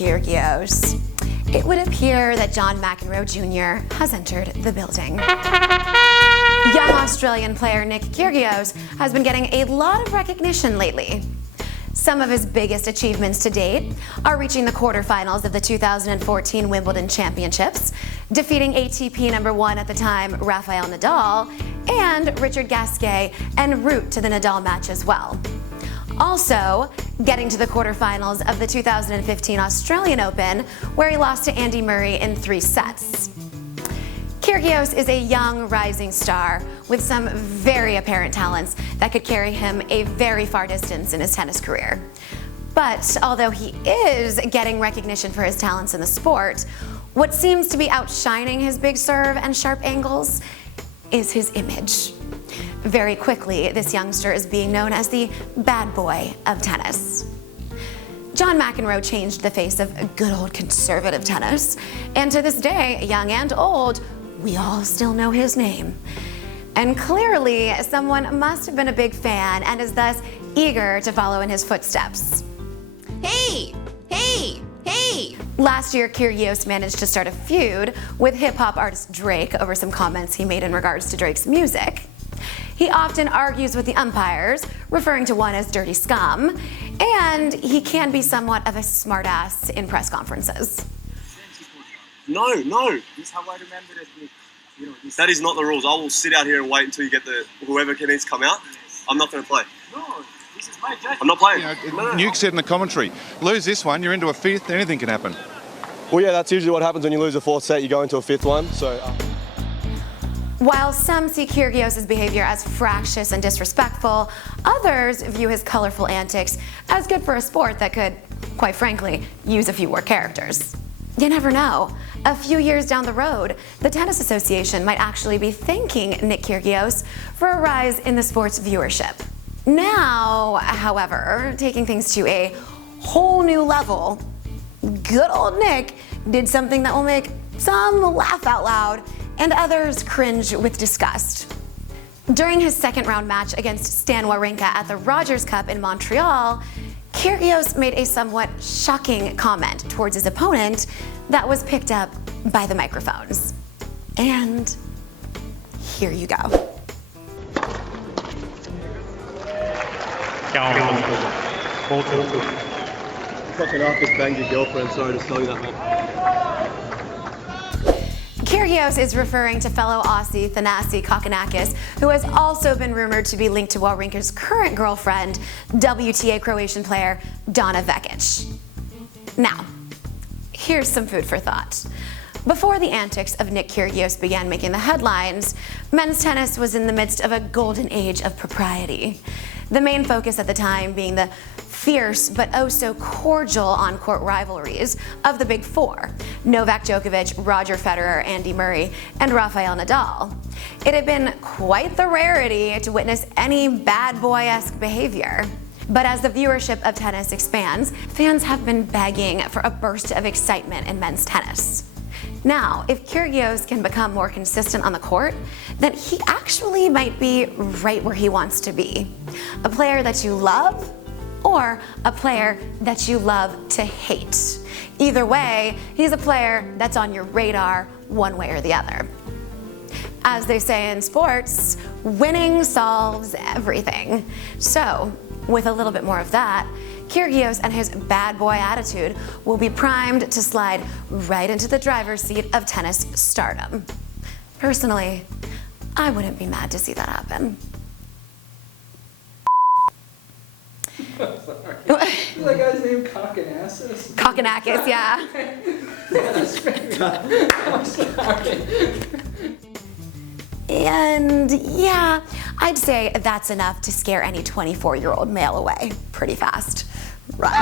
Kyrgios. It would appear that John McEnroe Jr. has entered the building. Young Australian player Nick Kyrgios has been getting a lot of recognition lately. Some of his biggest achievements to date are reaching the quarterfinals of the 2014 Wimbledon Championships, defeating ATP #1 at the time, Rafael Nadal, and Richard Gasquet en route to the Nadal match as well. Also, getting to the quarterfinals of the 2015 Australian Open, where he lost to Andy Murray in 3 sets. Kyrgios is a young rising star with some very apparent talents that could carry him a very far distance in his tennis career. But although he is getting recognition for his talents in the sport, what seems to be outshining his big serve and sharp angles is his image. Very quickly, this youngster is being known as the bad boy of tennis. John McEnroe changed the face of good old conservative tennis, and to this day, young and old, we all still know his name. And clearly, someone must have been a big fan and is thus eager to follow in his footsteps. Hey! Hey! Hey! Last year, Kyrgios managed to start a feud with hip-hop artist Drake over some comments he made in regards to Drake's music. He often argues with the umpires, referring to one as dirty scum, and he can be somewhat of a smartass in press conferences. No. This is how I remember it. That is not the rules. I will sit out here and wait until you get whoever needs to come out. I'm not going to play. No, this is my judgment. I'm not playing. Nuke said in the commentary, lose this one, you're into a 5th, anything can happen. Well, yeah, that's usually what happens when you lose a 4th set. You go into a 5th one. So. While some see Kyrgios' behavior as fractious and disrespectful, others view his colorful antics as good for a sport that could, quite frankly, use a few more characters. You never know. A few years down the road, the Tennis Association might actually be thanking Nick Kyrgios for a rise in the sport's viewership. Now, however, taking things to a whole new level, good old Nick did something that will make some laugh out loud and others cringe with disgust. During his 2nd round match against Stan Wawrinka at the Rogers Cup in Montreal, Kyrgios made a somewhat shocking comment towards his opponent that was picked up by the microphones. And here you go. Kokkinakis banged your girlfriend. Sorry to tell you that, man. Kyrgios is referring to fellow Aussie Thanasi Kokkinakis, who has also been rumored to be linked to Wawrinka's current girlfriend, WTA Croatian player Donna Vekic. Now, here's some food for thought. Before the antics of Nick Kyrgios began making the headlines, men's tennis was in the midst of a golden age of propriety. The main focus at the time being the fierce but oh so cordial on-court rivalries of the Big Four: Novak Djokovic, Roger Federer, Andy Murray, and Rafael Nadal. It had been quite the rarity to witness any bad boy-esque behavior. But as the viewership of tennis expands, fans have been begging for a burst of excitement in men's tennis. Now, if Kyrgios can become more consistent on the court, then he actually might be right where he wants to be. A player that you love, or a player that you love to hate. Either way, he's a player that's on your radar one way or the other. As they say in sports, winning solves everything. So, with a little bit more of that, Kyrgios and his bad boy attitude will be primed to slide right into the driver's seat of tennis stardom. Personally, I wouldn't be mad to see that happen. Is that guy's name Kokkinakis? Kokkinakis, yeah. I'm sorry. And yeah, I'd say that's enough to scare any 24-year-old male away pretty fast. Run.